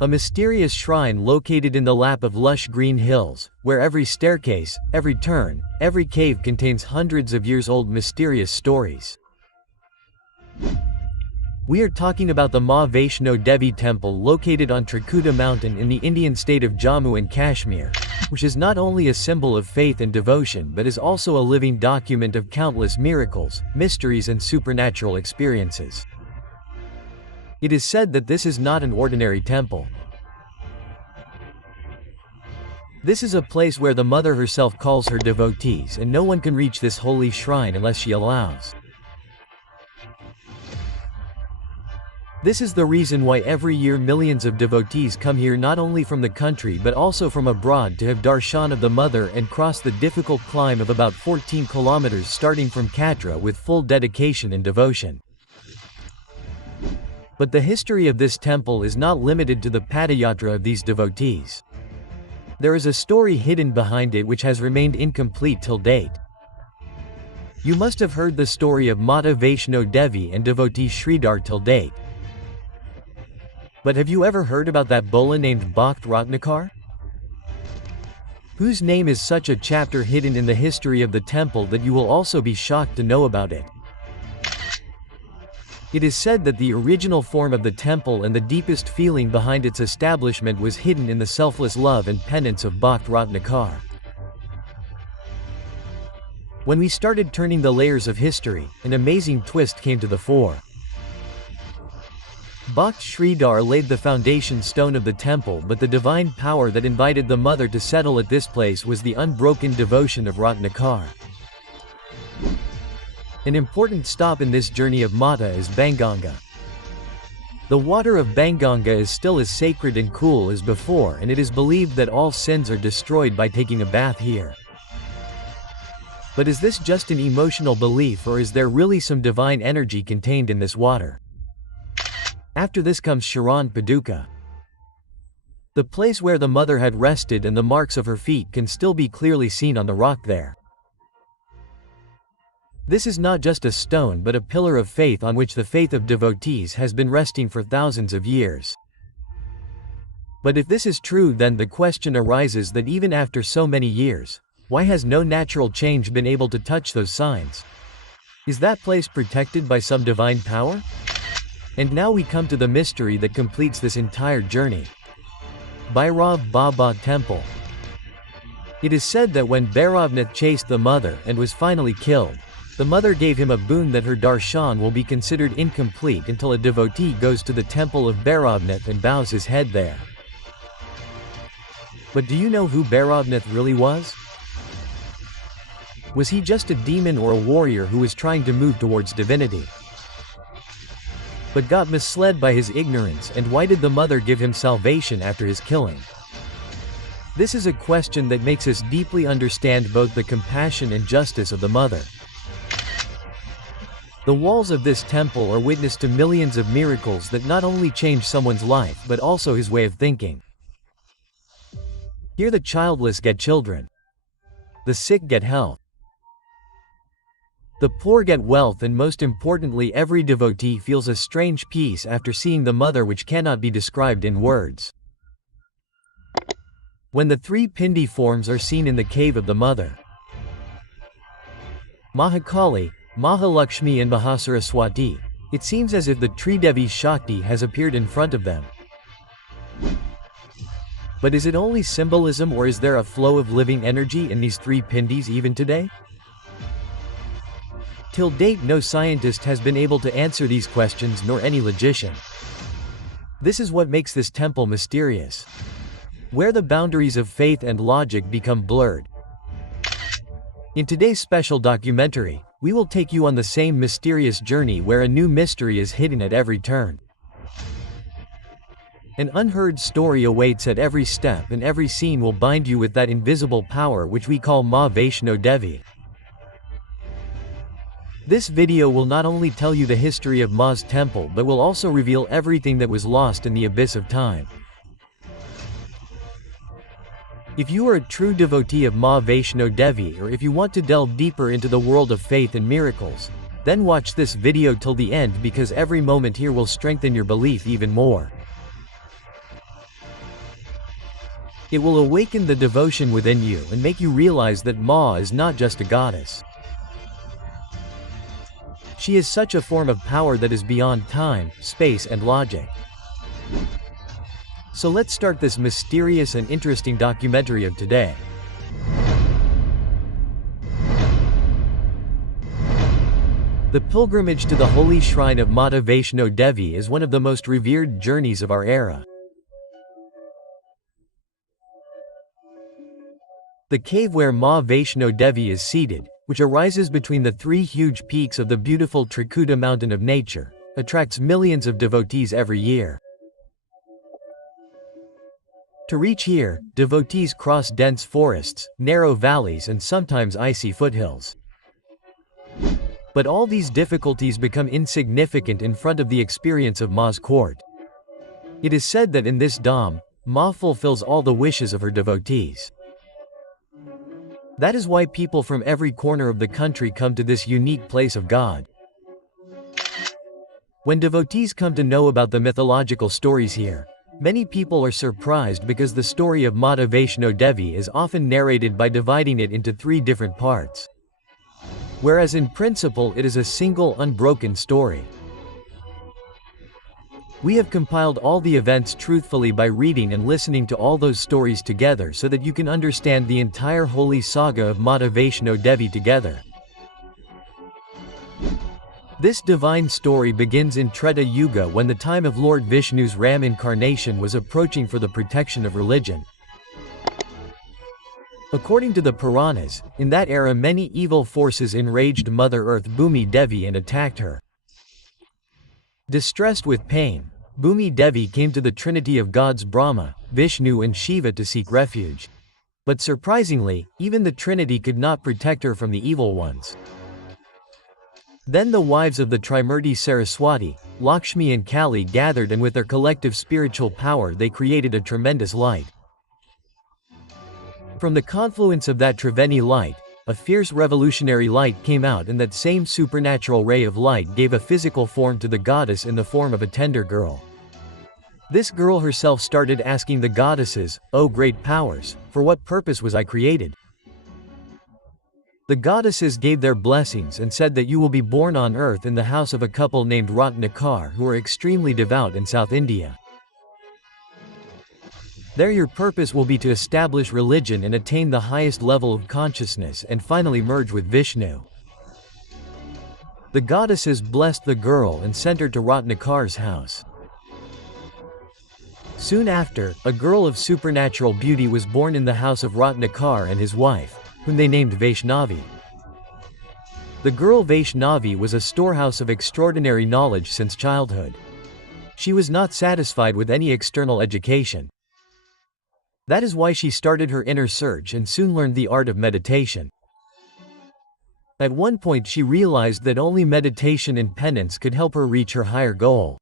A mysterious shrine located in the lap of lush green hills, where every staircase, every turn, every cave contains hundreds of years old mysterious stories. We are talking about the Ma Vaishno Devi Temple located on Trikuta Mountain in the Indian state of Jammu and Kashmir, which is not only a symbol of faith and devotion but is also a living document of countless miracles, mysteries and supernatural experiences. It is said that this is not an ordinary temple. This is a place where the Mother herself calls her devotees, and no one can reach this holy shrine unless she allows. This is the reason why every year millions of devotees come here not only from the country but also from abroad to have darshan of the Mother and cross the difficult climb of about 14 kilometers starting from Katra with full dedication and devotion. But the history of this temple is not limited to the padayatra of these devotees. There is a story hidden behind it which has remained incomplete till date. You must have heard the story of Mata Vaishno Devi and devotee Sridhar till date. But have you ever heard about that Bola named Bhakt Ratnakar? Whose name is such a chapter hidden in the history of the temple that you will also be shocked to know about it. It is said that the original form of the temple and the deepest feeling behind its establishment was hidden in the selfless love and penance of Bhakt Ratnakar. When we started turning the layers of history, an amazing twist came to the fore. Bhakt Sridhar laid the foundation stone of the temple, but the divine power that invited the Mother to settle at this place was the unbroken devotion of Ratnakar. An important stop in this journey of Mata is Banganga. The water of Banganga is still as sacred and cool as before, and it is believed that all sins are destroyed by taking a bath here. But is this just an emotional belief, or is there really some divine energy contained in this water? After this comes Sharan Paduka. The place where the Mother had rested and the marks of her feet can still be clearly seen on the rock there. This is not just a stone but a pillar of faith on which the faith of devotees has been resting for thousands of years. But if this is true, then the question arises that even after so many years, why has no natural change been able to touch those signs? Is that place protected by some divine power? And now we come to the mystery that completes this entire journey. Bhairav Baba Temple. It is said that when Bhairavnath chased the Mother and was finally killed, the Mother gave him a boon that her darshan will be considered incomplete until a devotee goes to the temple of Bhairavnath and bows his head there. But do you know who Bhairavnath really was? Was he just a demon or a warrior who was trying to move towards divinity, but got misled by his ignorance? And why did the Mother give him salvation after his killing? This is a question that makes us deeply understand both the compassion and justice of the Mother. The walls of this temple are witness to millions of miracles that not only change someone's life but also his way of thinking. Here the childless get children. The sick get health. The poor get wealth, and most importantly, every devotee feels a strange peace after seeing the Mother which cannot be described in words. When the three Pindi forms are seen in the cave of the Mother, Mahakali, Mahalakshmi and Mahasaraswati, it seems as if the Tridevi Shakti has appeared in front of them. But is it only symbolism, or is there a flow of living energy in these three Pindis even today? Till date, no scientist has been able to answer these questions, nor any logician. This is what makes this temple mysterious, where the boundaries of faith and logic become blurred. In today's special documentary, we will take you on the same mysterious journey where a new mystery is hidden at every turn. An unheard story awaits at every step, and every scene will bind you with that invisible power which we call Ma Vaishno Devi. This video will not only tell you the history of Ma's temple but will also reveal everything that was lost in the abyss of time. If you are a true devotee of Ma Vaishno Devi, or if you want to delve deeper into the world of faith and miracles, then watch this video till the end, because every moment here will strengthen your belief even more. It will awaken the devotion within you and make you realize that Ma is not just a goddess. She is such a form of power that is beyond time, space and logic. So let's start this mysterious and interesting documentary of today. The pilgrimage to the holy shrine of Mata Vaishno Devi is one of the most revered journeys of our era. The cave where Ma Vaishno Devi is seated, which arises between the three huge peaks of the beautiful Trikuta mountain of nature, attracts millions of devotees every year. To reach here, devotees cross dense forests, narrow valleys and sometimes icy foothills. But all these difficulties become insignificant in front of the experience of Ma's court. It is said that in this dham, Ma fulfills all the wishes of her devotees. That is why people from every corner of the country come to this unique place of God. When devotees come to know about the mythological stories here, many people are surprised because the story of Mata Vaishno Devi is often narrated by dividing it into three different parts. Whereas in principle it is a single unbroken story. We have compiled all the events truthfully by reading and listening to all those stories together so that you can understand the entire holy saga of Mata Vaishno Devi together. This divine story begins in Treta Yuga when the time of Lord Vishnu's Ram incarnation was approaching for the protection of religion. According to the Puranas, in that era many evil forces enraged Mother Earth Bhumi Devi and attacked her. Distressed with pain, Bhumi Devi came to the trinity of gods Brahma, Vishnu and Shiva to seek refuge. But surprisingly, even the trinity could not protect her from the evil ones. Then the wives of the Trimurti Saraswati, Lakshmi and Kali gathered and with their collective spiritual power they created a tremendous light. From the confluence of that Triveni light, a fierce revolutionary light came out and that same supernatural ray of light gave a physical form to the goddess in the form of a tender girl. This girl herself started asking the goddesses, "O great powers, for what purpose was I created?" The goddesses gave their blessings and said that you will be born on earth in the house of a couple named Ratnakar who are extremely devout in South India. There your purpose will be to establish religion and attain the highest level of consciousness and finally merge with Vishnu. The goddesses blessed the girl and sent her to Ratnakar's house. Soon after, a girl of supernatural beauty was born in the house of Ratnakar and his wife, whom they named Vaishnavi. The girl Vaishnavi was a storehouse of extraordinary knowledge since childhood. She was not satisfied with any external education. That is why she started her inner search and soon learned the art of meditation. At one point she realized that only meditation and penance could help her reach her higher goal.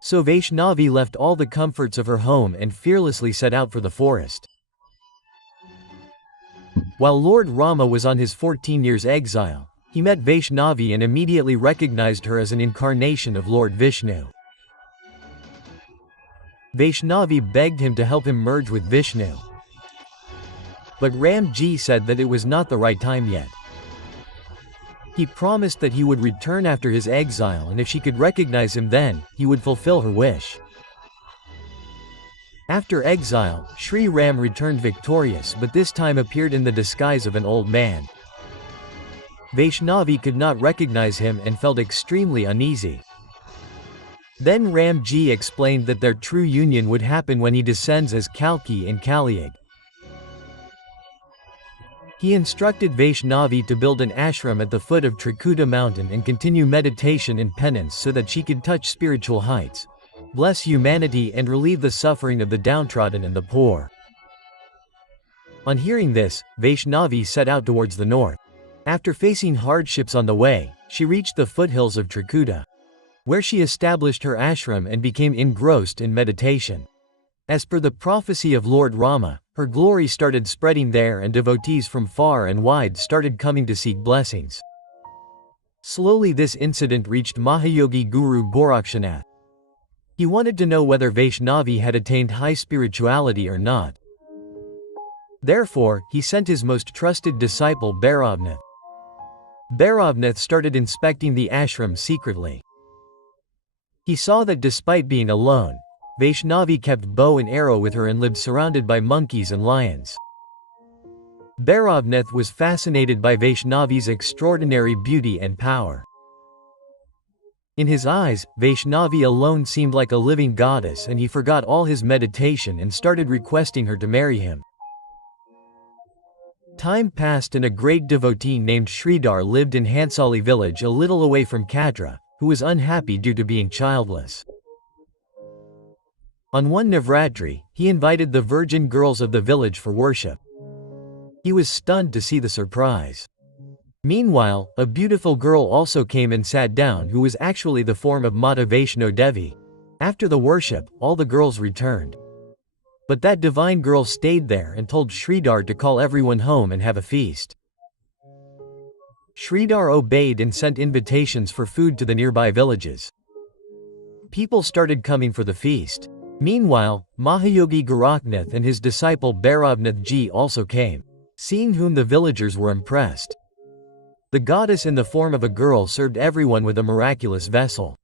So Vaishnavi left all the comforts of her home and fearlessly set out for the forest. While Lord Rama was on his 14 years exile, he met Vaishnavi and immediately recognized her as an incarnation of Lord Vishnu. Vaishnavi begged him to help him merge with Vishnu. But Ramji said that it was not the right time yet. He promised that he would return after his exile and if she could recognize him then, he would fulfill her wish. After exile, Sri Ram returned victorious but this time appeared in the disguise of an old man. Vaishnavi could not recognize him and felt extremely uneasy. Then Ramji explained that their true union would happen when he descends as Kalki in Kaliyug. He instructed Vaishnavi to build an ashram at the foot of Trikuta mountain and continue meditation and penance so that she could touch spiritual heights, bless humanity and relieve the suffering of the downtrodden and the poor. On hearing this, Vaishnavi set out towards the north. After facing hardships on the way, she reached the foothills of Trikuta, where she established her ashram and became engrossed in meditation. As per the prophecy of Lord Rama, her glory started spreading there and devotees from far and wide started coming to seek blessings. Slowly this incident reached Mahayogi Guru Gorakshanath. He wanted to know whether Vaishnavi had attained high spirituality or not. Therefore, he sent his most trusted disciple Bhairavnath. Bhairavnath started inspecting the ashram secretly. He saw that despite being alone, Vaishnavi kept bow and arrow with her and lived surrounded by monkeys and lions. Bhairavnath was fascinated by Vaishnavi's extraordinary beauty and power. In his eyes, Vaishnavi alone seemed like a living goddess, and he forgot all his meditation and started requesting her to marry him. Time passed and a great devotee named Sridhar lived in Hansali village a little away from Katra, who was unhappy due to being childless. On one Navratri, he invited the virgin girls of the village for worship. He was stunned to see the surprise. Meanwhile, a beautiful girl also came and sat down who was actually the form of Mata Vaishno Devi. After the worship, all the girls returned. But that divine girl stayed there and told Sridhar to call everyone home and have a feast. Sridhar obeyed and sent invitations for food to the nearby villages. People started coming for the feast. Meanwhile, Mahayogi Gorakhnath and his disciple Bhairavnath ji also came, seeing whom the villagers were impressed. The goddess in the form of a girl served everyone with a miraculous vessel.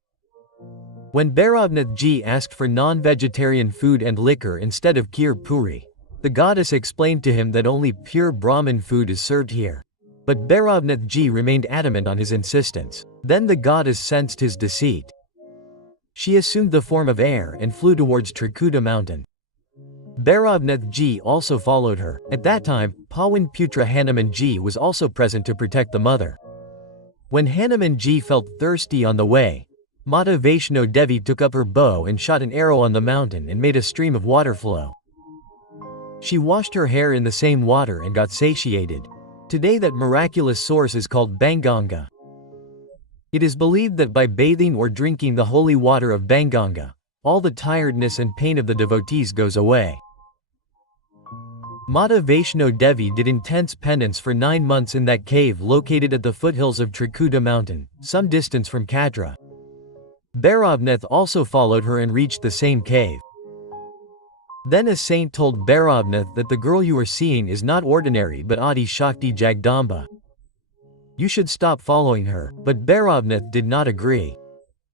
When Bhairavnath ji asked for non-vegetarian food and liquor instead of kheer puri, the goddess explained to him that only pure Brahmin food is served here. But Bhairavnath ji remained adamant on his insistence. Then the goddess sensed his deceit. She assumed the form of air and flew towards Trikuta mountain. Bhairavnath ji also followed her. At that time, Pawan Putra Hanuman ji was also present to protect the mother. When Hanuman ji felt thirsty on the way, Mata Vaishno Devi took up her bow and shot an arrow on the mountain and made a stream of water flow. She washed her hair in the same water and got satiated. Today that miraculous source is called Banganga. It is believed that by bathing or drinking the holy water of Banganga, all the tiredness and pain of the devotees goes away. Mata Vaishno Devi did intense penance for 9 months in that cave located at the foothills of Trikuta mountain, some distance from Katra. Bhairavnath also followed her and reached the same cave. Then a saint told Bhairavnath that the girl you are seeing is not ordinary but Adi Shakti Jagdamba. You should stop following her, but Bhairavnath did not agree.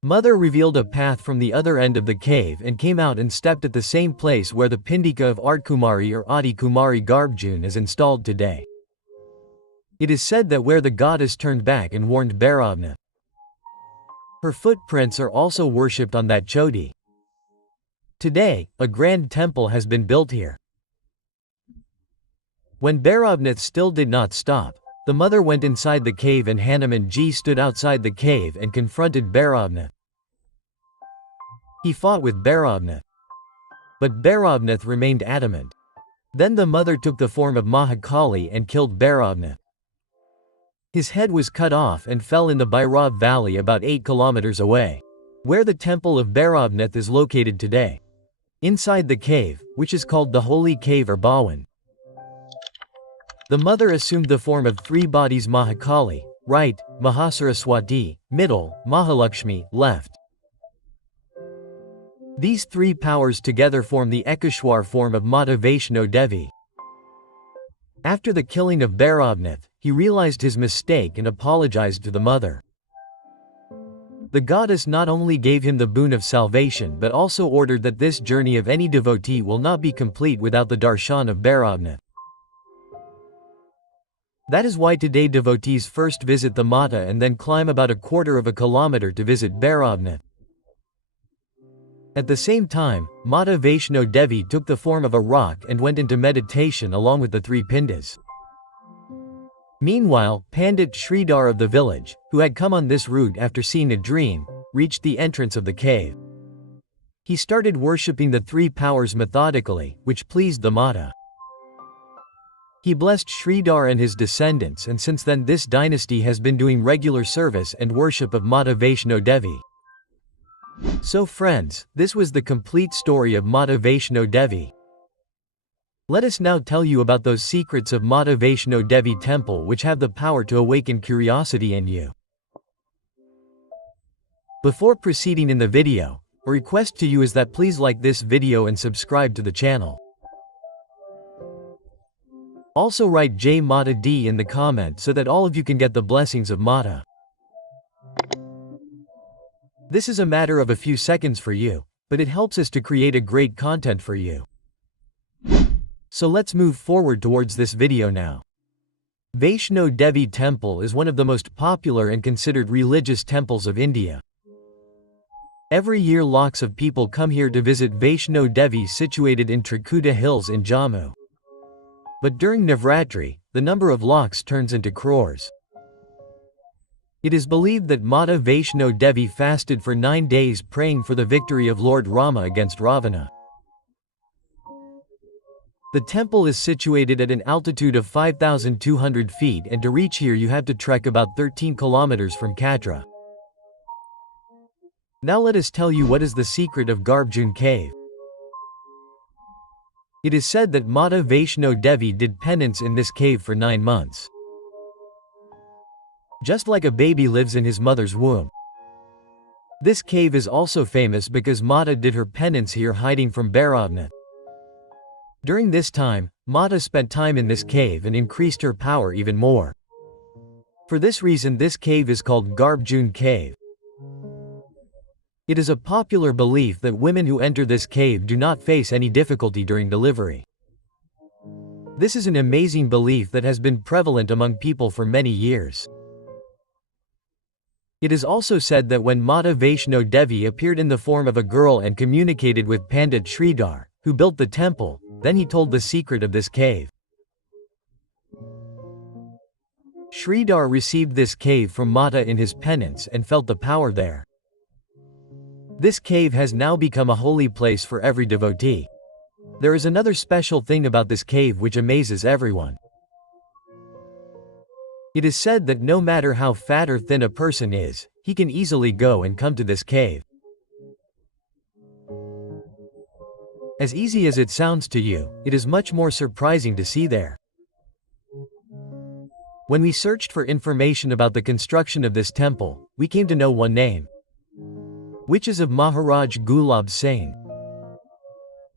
Mother revealed a path from the other end of the cave and came out and stepped at the same place where the Pindika of Ardkumari or Adi Kumari Garbjun is installed today. It is said that where the goddess turned back and warned Bhairavnath. Her footprints are also worshipped on that choti. Today, a grand temple has been built here. When Bhairavnath still did not stop, the mother went inside the cave and Hanuman ji stood outside the cave and confronted Bhairavnath. He fought with Bhairavnath. But Bhairavnath remained adamant. Then the mother took the form of Mahakali and killed Bhairavnath. His head was cut off and fell in the Bhairav valley about 8 kilometers away, where the temple of Bhairavnath is located today. Inside the cave, which is called the Holy Cave or Bhawan, the mother assumed the form of 3 bodies: Mahakali, right; Mahasaraswati, middle; Mahalakshmi, left. These 3 powers together form the Ekashwar form of Mata Vaishno Devi. After the killing of Bhairavnath, he realized his mistake and apologized to the mother. The goddess not only gave him the boon of salvation but also ordered that this journey of any devotee will not be complete without the darshan of Bhairavnath. That is why today devotees first visit the Mata and then climb about 1/4 of a kilometer to visit Bhairavnath. At the same time, Mata Vaishno Devi took the form of a rock and went into meditation along with the 3 Pindas. Meanwhile, Pandit Sridhar of the village, who had come on this route after seeing a dream, reached the entrance of the cave. He started worshipping the 3 powers methodically, which pleased the Mata. He blessed Sridhar and his descendants, and since then this dynasty has been doing regular service and worship of Mata Vaishno Devi. So friends, this was the complete story of Mata Vaishno Devi. Let us now tell you about those secrets of Mata Vaishno Devi temple which have the power to awaken curiosity in you. Before proceeding in the video, A request to you is that please like this video and subscribe to the channel. Also write Jai Mata D in the comment so that all of you can get the blessings of Mata. This is a matter of a few seconds for you, but it helps us to create a great content for you. So let's move forward towards this video now. Vaishno Devi Temple is one of the most popular and considered religious temples of India. Every year lakhs of people come here to visit Vaishno Devi situated in Trikuta Hills in Jammu. But during Navratri, the number of lakhs turns into crores. It is believed that Mata Vaishno Devi fasted for 9 days praying for the victory of Lord Rama against Ravana. The temple is situated at an altitude of 5,200 feet, and to reach here you have to trek about 13 kilometers from Katra. Now let us tell you what is the secret of Garbhajuna cave. It is said that Mata Vaishno Devi did penance in this cave for 9 months. Just like a baby lives in his mother's womb. This cave is also famous because Mata did her penance here hiding from Bhairavnath. During this time, Mata spent time in this cave and increased her power even more. For this reason this cave is called Garbhajuna cave. It is a popular belief that women who enter this cave do not face any difficulty during delivery. This is an amazing belief that has been prevalent among people for many years. It is also said that when Mata Vaishno Devi appeared in the form of a girl and communicated with Pandit Sridhar, who built the temple, then he told the secret of this cave. Sridhar received this cave from Mata in his penance and felt the power there. This cave has now become a holy place for every devotee. There is another special thing about this cave which amazes everyone. It is said that no matter how fat or thin a person is, he can easily go and come to this cave. As easy as it sounds to you, it is much more surprising to see there. When we searched for information about the construction of this temple, we came to know one name, which is of Maharaj Gulab Singh.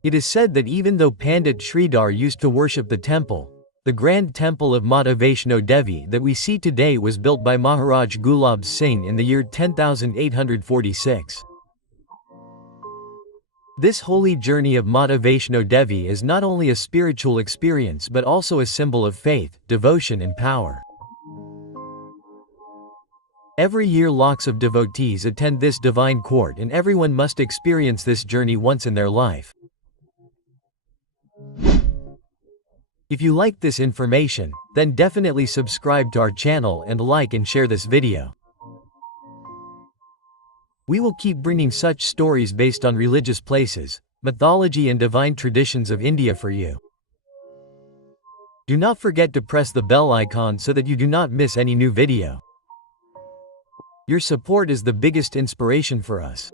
It is said that even though Pandit Sridhar used to worship the temple, the grand temple of Mata Vaishno Devi that we see today was built by Maharaj Gulab Singh in the year 10,846. This holy journey of Mata Vaishno Devi is not only a spiritual experience but also a symbol of faith, devotion and power. Every year lakhs of devotees attend this divine court and everyone must experience this journey once in their life. If you like this information, then definitely subscribe to our channel and like and share this video. We will keep bringing such stories based on religious places, mythology and divine traditions of India for you. Do not forget to press the bell icon so that you do not miss any new video. Your support is the biggest inspiration for us.